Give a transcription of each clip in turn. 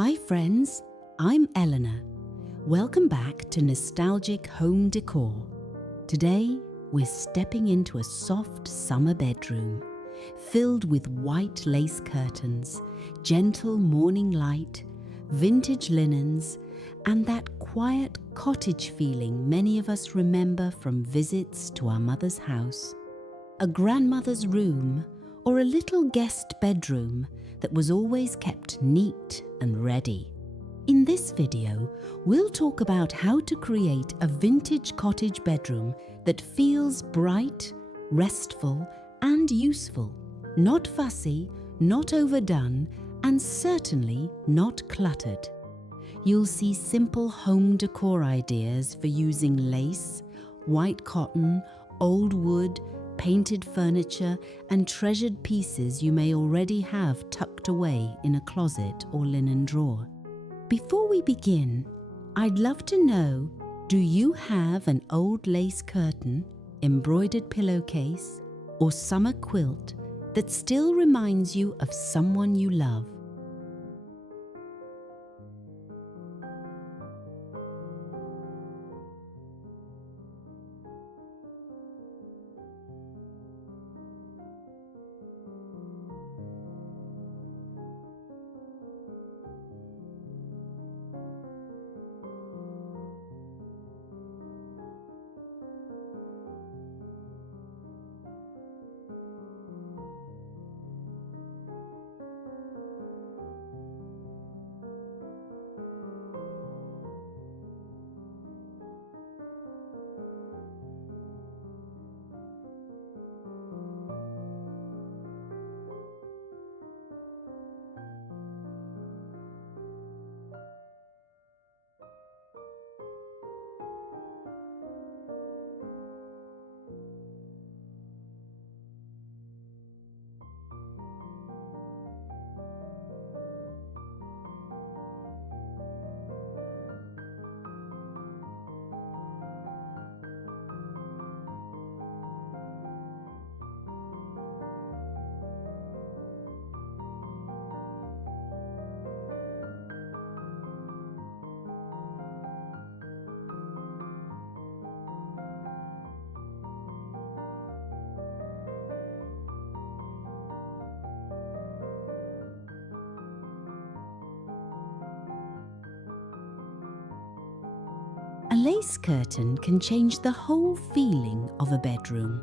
Hi friends, I'm Eleanor. Welcome back to Nostalgic Home Decor. Today, we're stepping into a soft summer bedroom, filled with white lace curtains, gentle morning light, vintage linens, and that quiet cottage feeling many of us remember from visits to our mother's house, a grandmother's room, or a little guest bedroom that was always kept neat and ready. In this video, we'll talk about how to create a vintage cottage bedroom that feels bright, restful, and useful. Not fussy, not overdone, and certainly not cluttered. You'll see simple home decor ideas for using lace, white cotton, old wood, painted furniture, and treasured pieces you may already have tucked away in a closet or linen drawer. Before we begin, I'd love to know, do you have an old lace curtain, embroidered pillowcase, or summer quilt that still reminds you of someone you love? A lace curtain can change the whole feeling of a bedroom.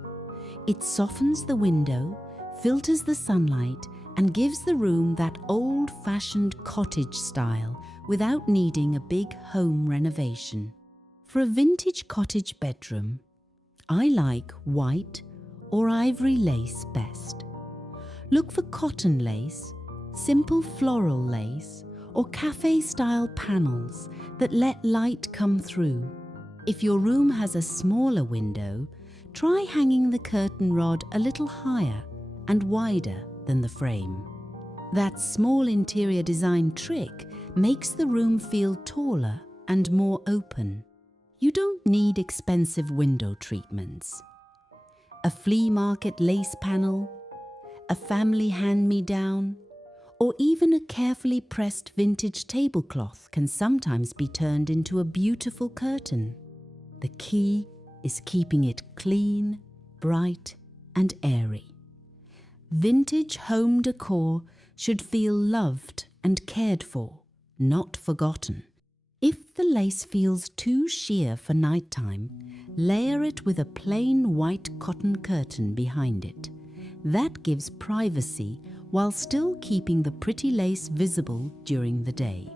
It softens the window, filters the sunlight, and gives the room that old-fashioned cottage style without needing a big home renovation. For a vintage cottage bedroom, I like white or ivory lace best. Look for cotton lace, simple floral lace, or cafe-style panels that let light come through. If your room has a smaller window, try hanging the curtain rod a little higher and wider than the frame. That small interior design trick makes the room feel taller and more open. You don't need expensive window treatments. A flea market lace panel, a family hand-me-down, or even a carefully pressed vintage tablecloth can sometimes be turned into a beautiful curtain. The key is keeping it clean, bright, and airy. Vintage home decor should feel loved and cared for, not forgotten. If the lace feels too sheer for nighttime, layer it with a plain white cotton curtain behind it. That gives privacy while still keeping the pretty lace visible during the day.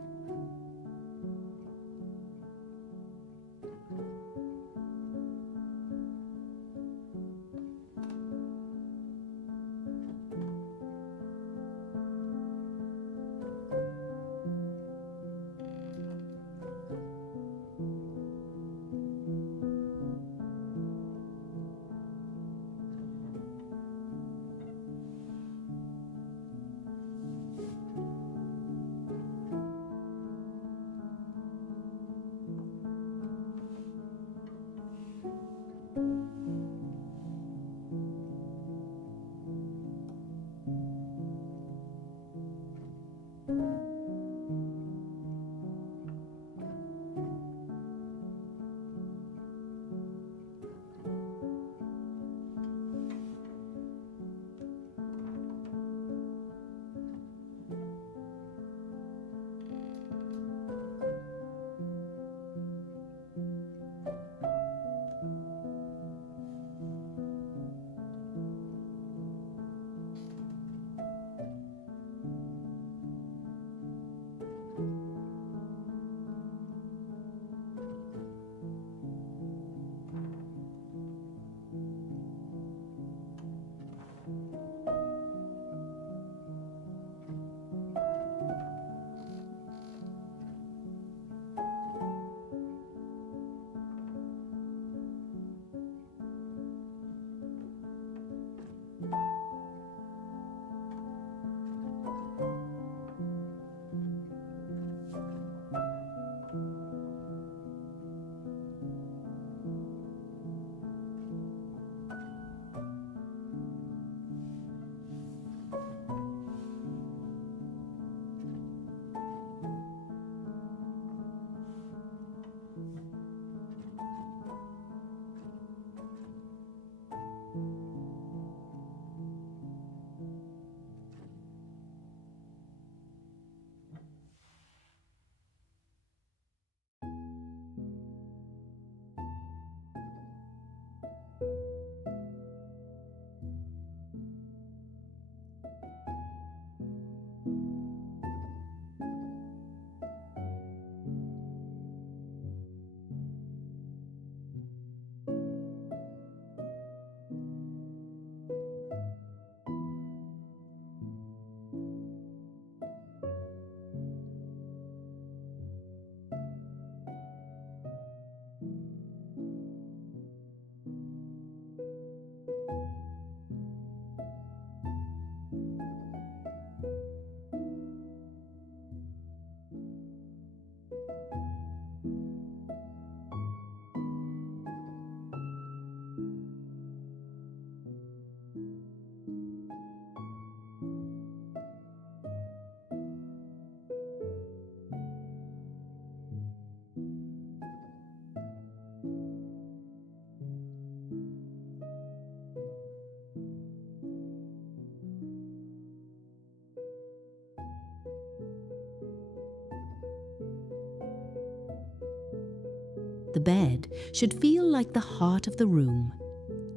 The bed should feel like the heart of the room.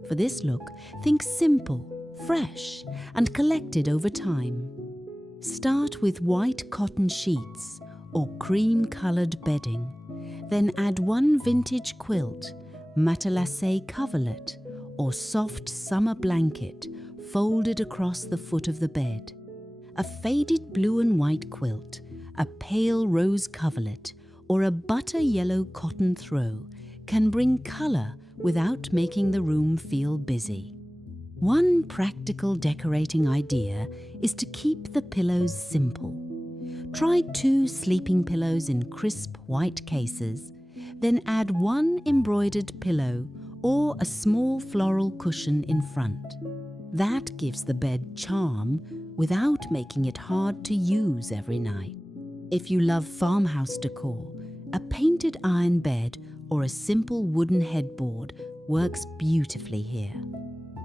For this look, think simple, fresh, and collected over time. Start with white cotton sheets or cream-coloured bedding. Then add one vintage quilt, matelassé coverlet, or soft summer blanket folded across the foot of the bed. A faded blue and white quilt, a pale rose coverlet, or a butter yellow cotton throw can bring colour without making the room feel busy. One practical decorating idea is to keep the pillows simple. Try 2 sleeping pillows in crisp white cases, then add one embroidered pillow or a small floral cushion in front. That gives the bed charm without making it hard to use every night. If you love farmhouse decor, a painted iron bed or a simple wooden headboard works beautifully here.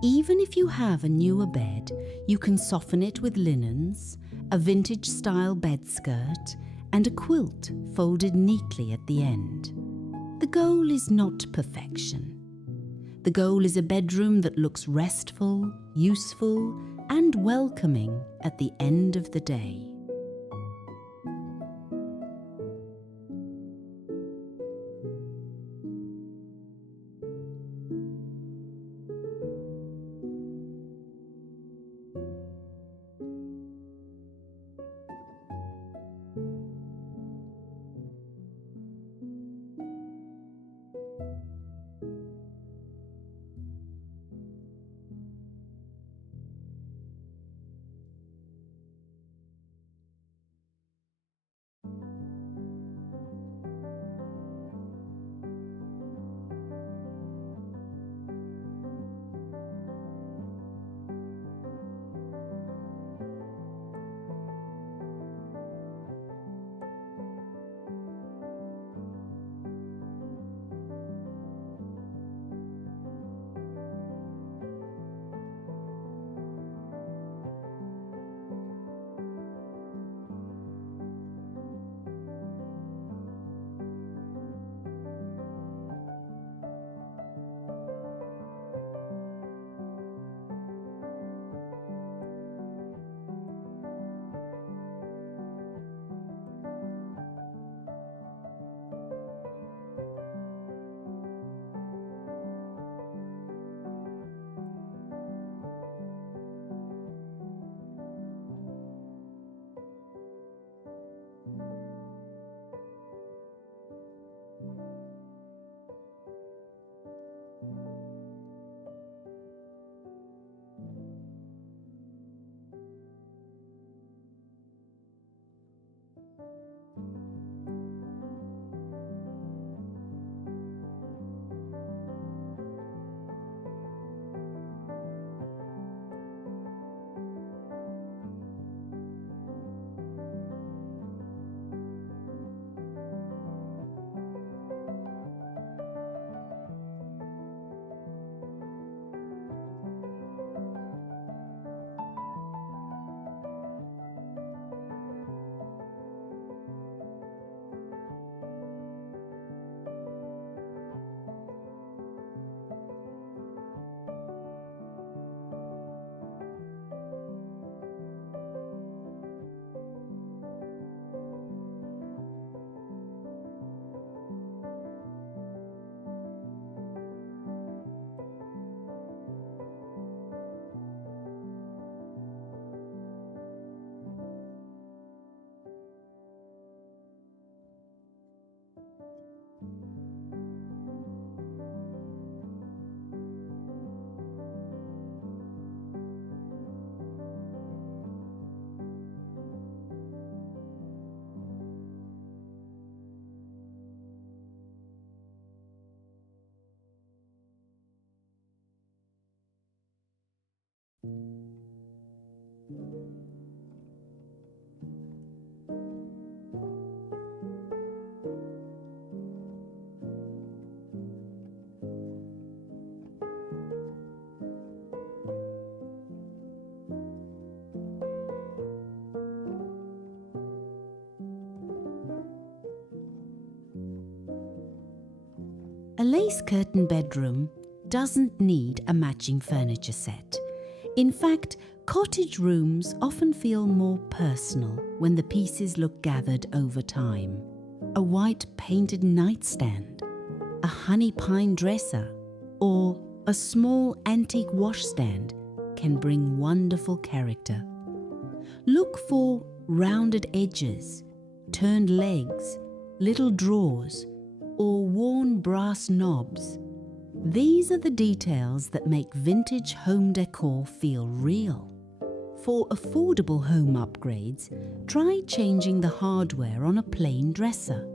Even if you have a newer bed, you can soften it with linens, a vintage-style bed skirt, and a quilt folded neatly at the end. The goal is not perfection. The goal is a bedroom that looks restful, useful, and welcoming at the end of the day. A lace curtain bedroom doesn't need a matching furniture set. In fact, cottage rooms often feel more personal when the pieces look gathered over time. A white painted nightstand, a honey pine dresser, or a small antique washstand can bring wonderful character. Look for rounded edges, turned legs, little drawers, or worn brass knobs. These are the details that make vintage home decor feel real. For affordable home upgrades, try changing the hardware on a plain dresser.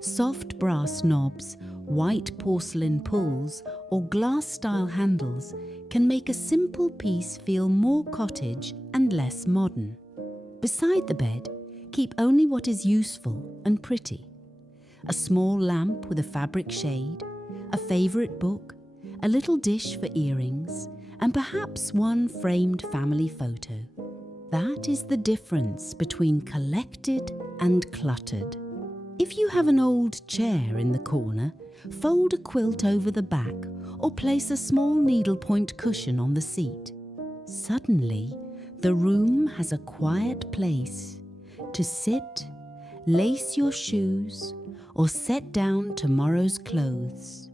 Soft brass knobs, white porcelain pulls, or glass-style handles can make a simple piece feel more cottage and less modern. Beside the bed, keep only what is useful and pretty. A small lamp with a fabric shade, a favourite book, a little dish for earrings, and perhaps one framed family photo. That is the difference between collected and cluttered. If you have an old chair in the corner, fold a quilt over the back or place a small needlepoint cushion on the seat. Suddenly, the room has a quiet place to sit, lace your shoes, or set down tomorrow's clothes.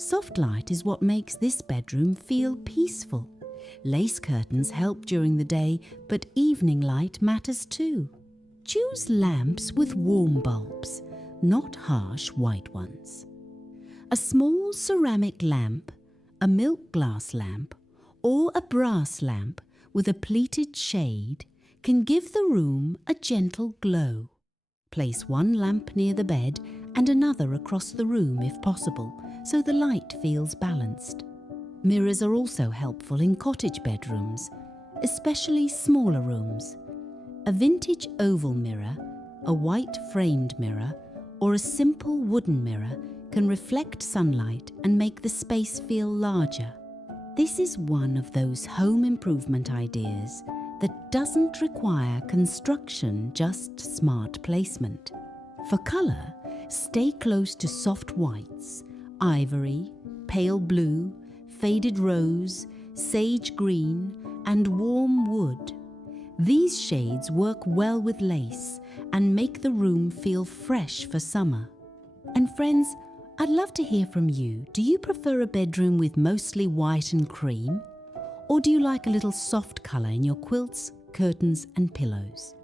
Soft light is what makes this bedroom feel peaceful. Lace curtains help during the day, but evening light matters too. Choose lamps with warm bulbs, not harsh white ones. A small ceramic lamp, a milk glass lamp, or a brass lamp with a pleated shade can give the room a gentle glow. Place one lamp near the bed and another across the room if possible, so the light feels balanced. Mirrors are also helpful in cottage bedrooms, especially smaller rooms. A vintage oval mirror, a white framed mirror, or a simple wooden mirror can reflect sunlight and make the space feel larger. This is one of those home improvement ideas that doesn't require construction, just smart placement. For colour, stay close to soft whites, ivory, pale blue, faded rose, sage green, and warm wood. These shades work well with lace and make the room feel fresh for summer. And friends, I'd love to hear from you. Do you prefer a bedroom with mostly white and cream? Or do you like a little soft colour in your quilts, curtains, and pillows?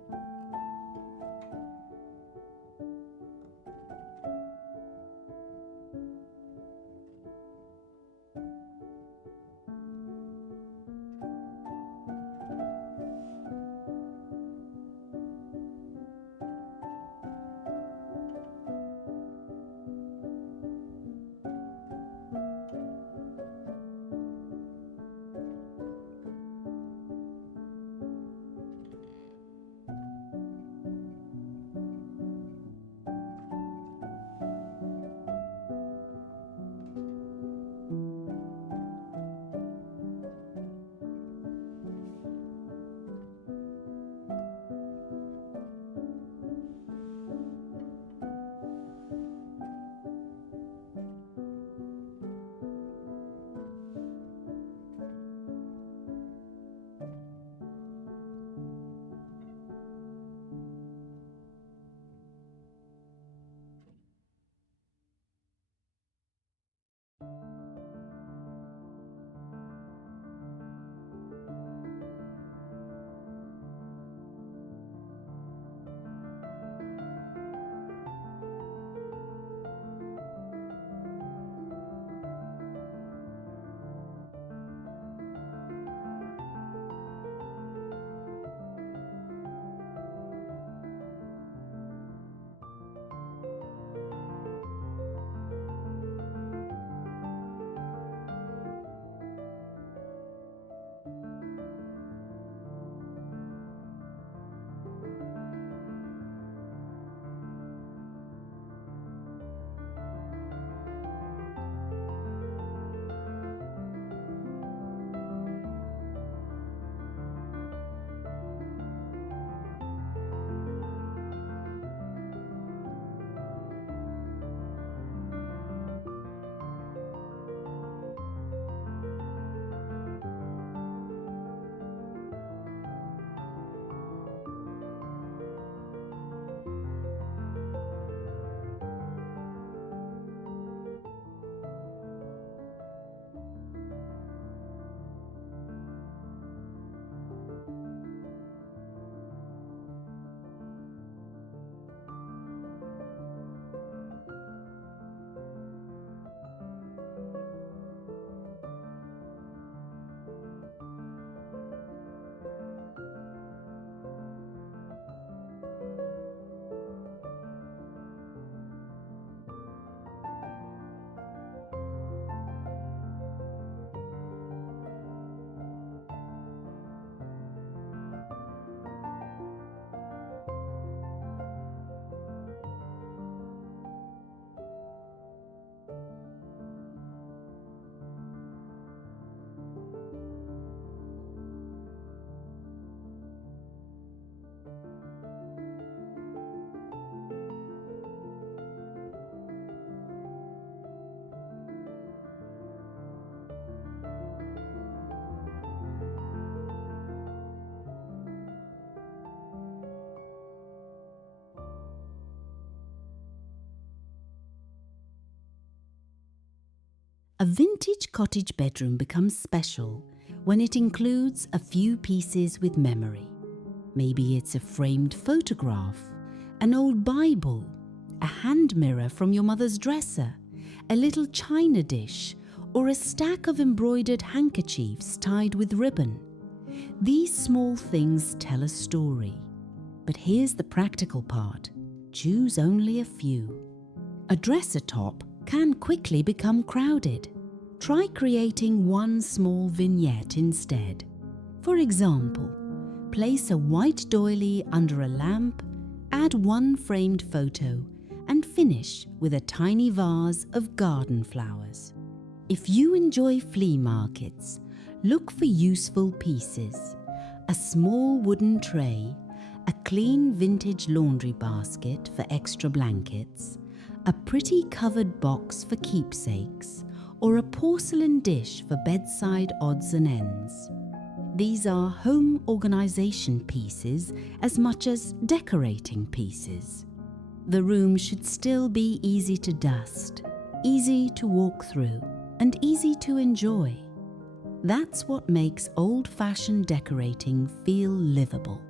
A vintage cottage bedroom becomes special when it includes a few pieces with memory. Maybe it's a framed photograph, an old Bible, a hand mirror from your mother's dresser, a little china dish, or a stack of embroidered handkerchiefs tied with ribbon. These small things tell a story. But here's the practical part. Choose only a few. A dresser top can quickly become crowded. Try creating one small vignette instead. For example, place a white doily under a lamp, add one framed photo, and finish with a tiny vase of garden flowers. If you enjoy flea markets, look for useful pieces. A small wooden tray, a clean vintage laundry basket for extra blankets, a pretty covered box for keepsakes, or a porcelain dish for bedside odds and ends. These are home organization pieces as much as decorating pieces. The room should still be easy to dust, easy to walk through, and easy to enjoy. That's what makes old-fashioned decorating feel livable.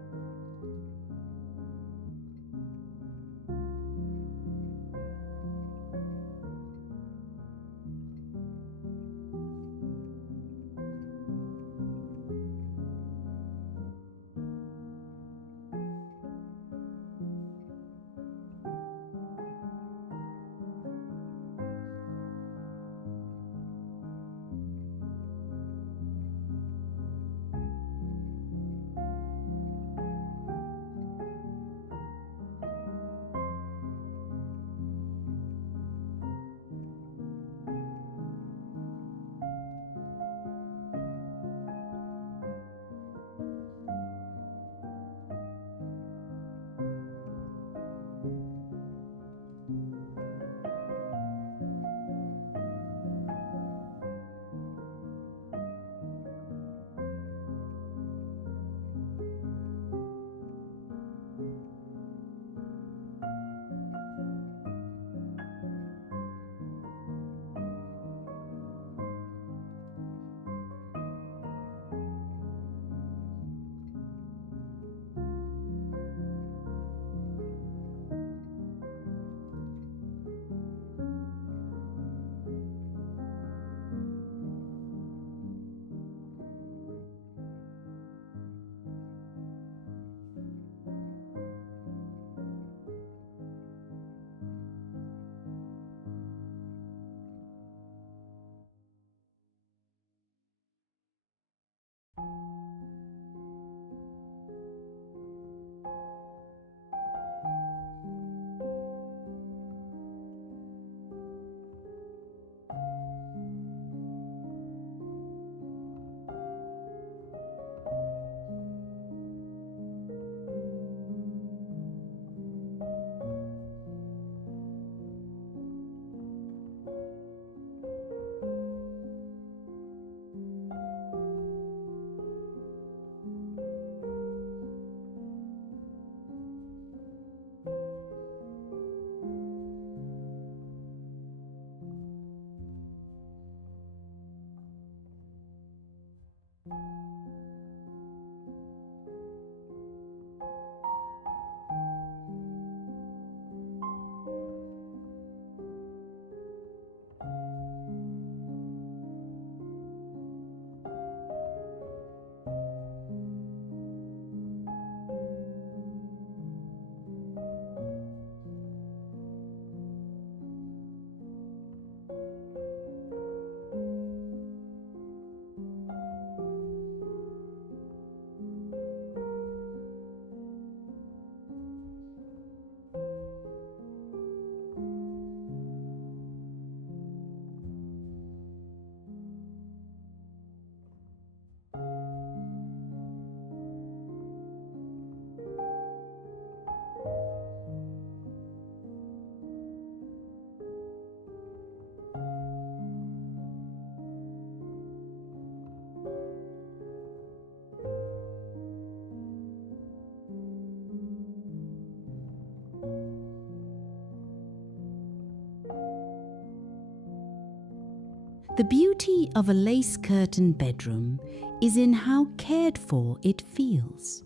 The beauty of a lace curtain bedroom is in how cared for it feels.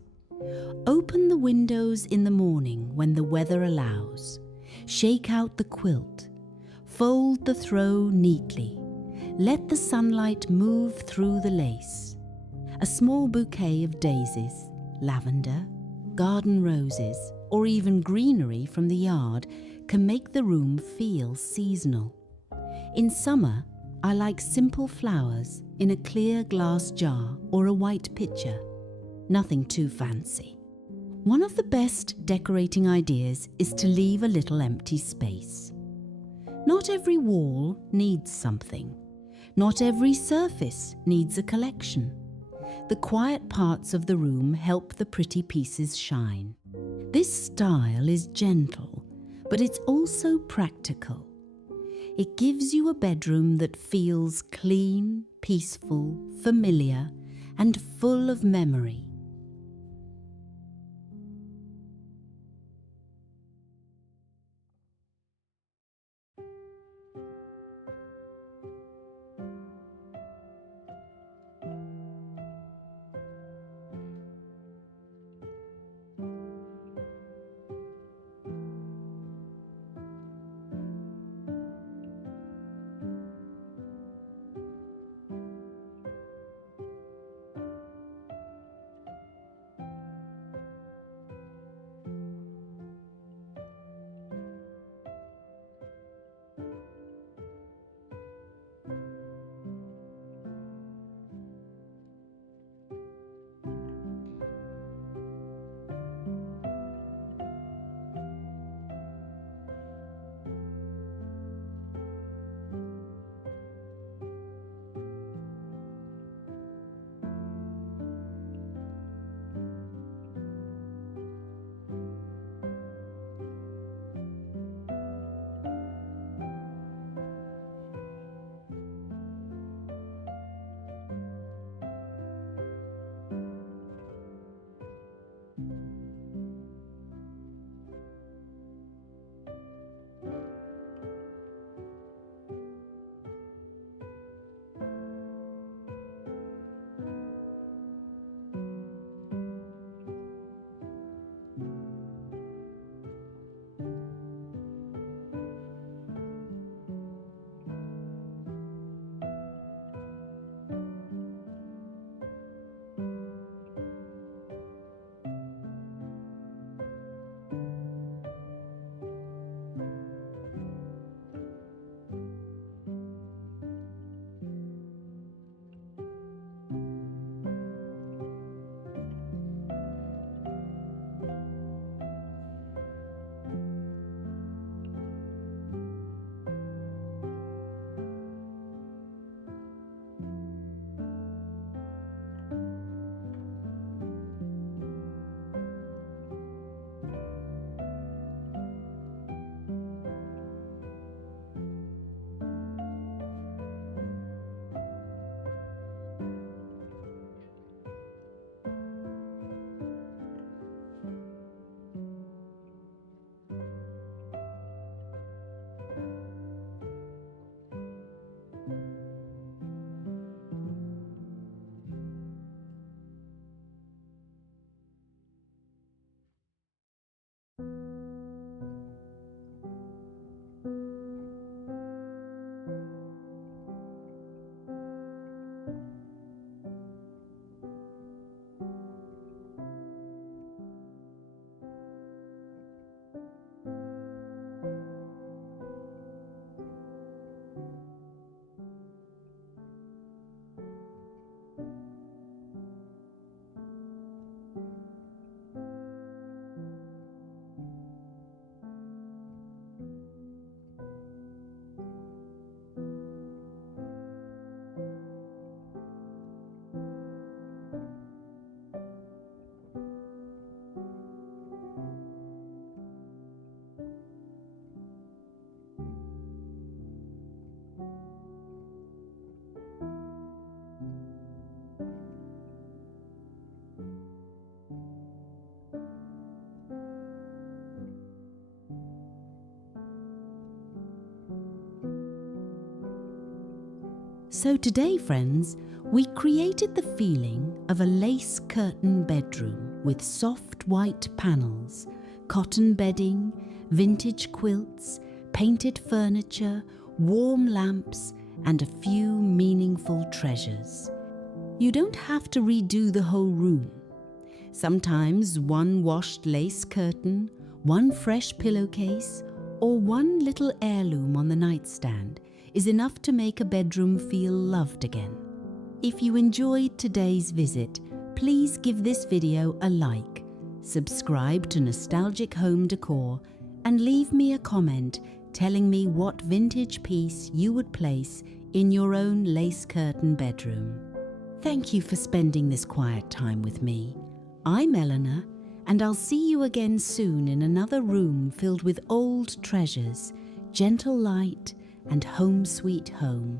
Open the windows in the morning when the weather allows. Shake out the quilt. Fold the throw neatly. Let the sunlight move through the lace. A small bouquet of daisies, lavender, garden roses, or even greenery from the yard can make the room feel seasonal. In summer, I like simple flowers in a clear glass jar or a white pitcher. Nothing too fancy. One of the best decorating ideas is to leave a little empty space. Not every wall needs something. Not every surface needs a collection. The quiet parts of the room help the pretty pieces shine. This style is gentle, but it's also practical. It gives you a bedroom that feels clean, peaceful, familiar, and full of memory. So today, friends, we created the feeling of a lace curtain bedroom with soft white panels, cotton bedding, vintage quilts, painted furniture, warm lamps, and a few meaningful treasures. You don't have to redo the whole room. Sometimes one washed lace curtain, one fresh pillowcase, or one little heirloom on the nightstand is enough to make a bedroom feel loved again. If you enjoyed today's visit, please give this video a like, subscribe to Nostalgic Home Decor, and leave me a comment telling me what vintage piece you would place in your own lace curtain bedroom. Thank you for spending this quiet time with me. I'm Eleanor, and I'll see you again soon in another room filled with old treasures, gentle light, and home sweet home.